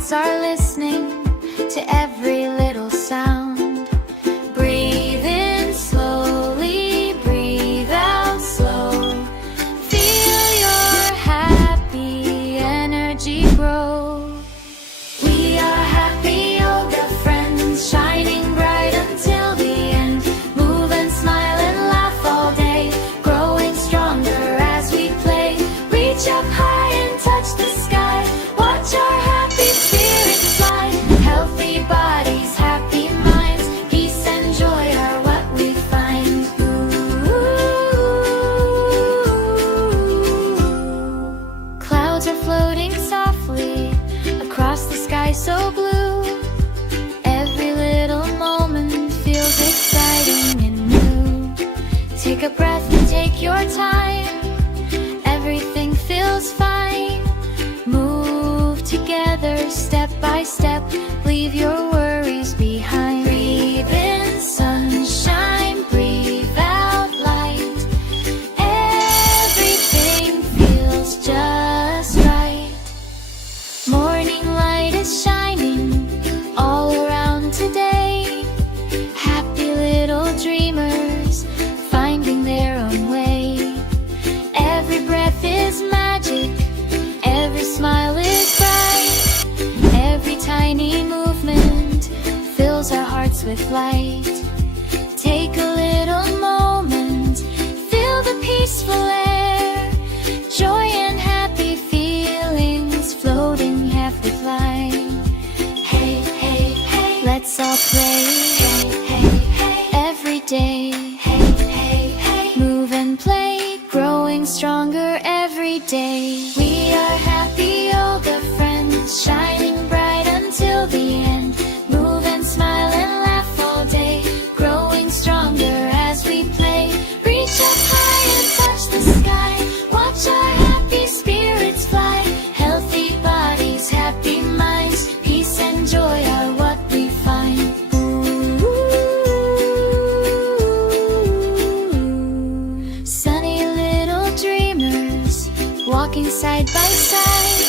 hearts are listening to every little sound. Breathe in slowly, breathe out slow. Feel your happy energy grow. We are happy yoga friends, shining bright until the end. Move and smile and laugh all day, growing stronger as we play. Reach up high and touch the sky, watch our happy spirits fly. Healthy bodies, happy minds, peace and joy are what we find. Clouds are floating softly across the sky so blue. Every little moment feels exciting and new. Take a breath and take your time, everything feels fine. Move together step by step, leave your worries behind. Breathe in sunshine, breathe out light. Everything feels just right. Morning light is shining all around today. Happy little dreamers finding their own way. Every breath is magic, every smile is bright. Every tiny movement fills our hearts with light. Take a little moment, feel the peaceful air. Joy and happy feelings floating half with light. Hey, hey, hey, let's all play. Hey, hey, hey, every day. Hey, hey, hey, move and play, growing stronger every day. We are happy yoga friends, shining bright until the end. Move and smile and laugh all day, growing stronger as we play. Reach up high and touch the sky, watch our happy spirits fly. Healthy bodies, happy minds, peace and joy are what we find. Sunny little dreamers, walking side by side.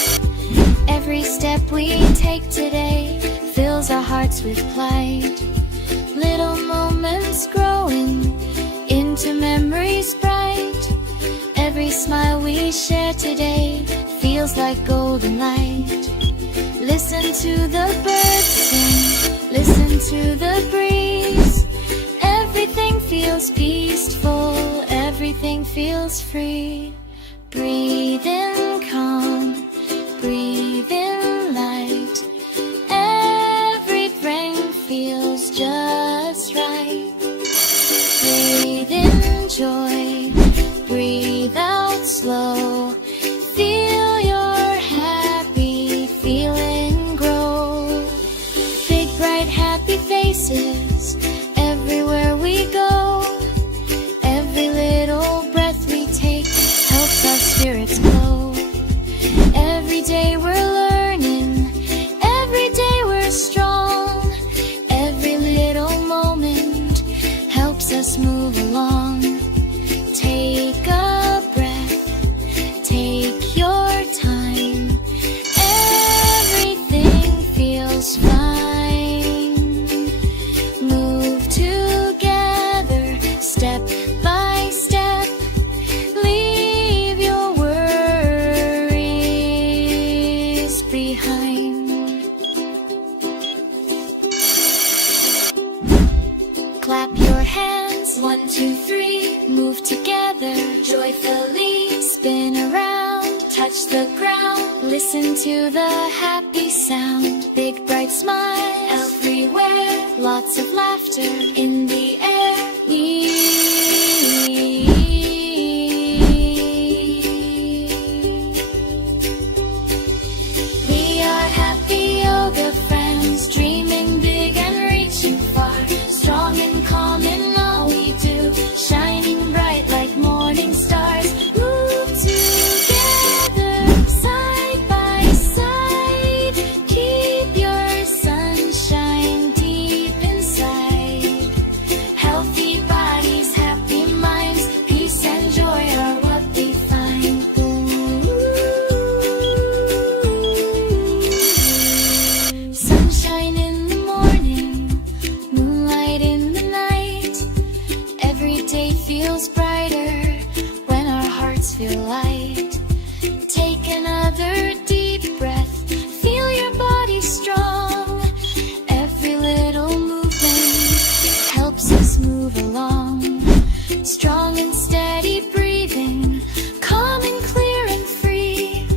Every step we take today fills our hearts with pride. Little moments growing into memories bright. Every smile we share today feels like golden light. Listen to the birds sing, listen to the breeze. Everything feels peaceful, everything feels free. Breathe in calm, breathe in light. Everything feels just right. Breathe in joy, breathe out slow. Feel your happy feeling grow. Big bright happy faces everywhere we go. Every little breath we take helps our spirits glow. Every day we're learning, every day we're strong. Every little moment helps us move along. Take a breath, take your time. Everything feels fine. Move together, step by step. Leave your worries behind. Clap your hands, 1, 2, 3. Move together, joyfully. Spin around, touch the ground. Listen to the happy sound. Big bright smiles everywhere. Lots of laughter in the air. We are happy yoga friends, dreaming big and reaching far. Strong and calm in all we do, shining bright like morning stars. Move together, side by side. Keep your sunshine deep inside. Help feels brighter when our hearts feel light. Take another deep breath, feel your body strong. Every little movement helps us move along. Strong and steady breathing, calm and clear and free.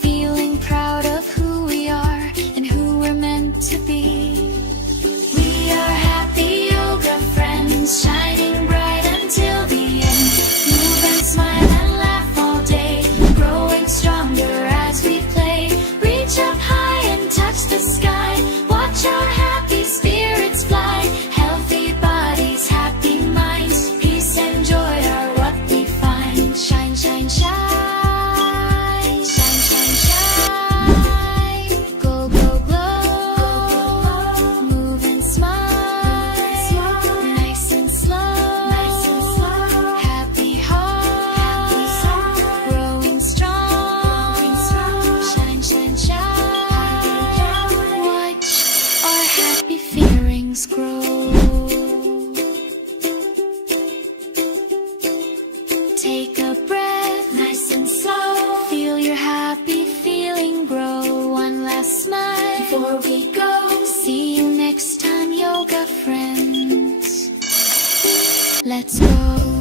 Feeling proud of who we are and who we're meant to be. We are happy yoga friends, shining bright until the end. Move and smile and laugh all day, growing stronger as we play. Reach up high and touch the sky, watch our happy spirits fly. Healthy bodies, happy minds, peace and joy are what we find. Shine, shine, shine, shine, shine, shine. Go, go, glow, move and smile, nice and slow, happy heart, growing strong. Shine, shine, shine, watch our happy feelings grow. Take a breath, nice and slow. Feel your happy feeling grow. One last smile before we go. See you next time, yoga friends. Let's go.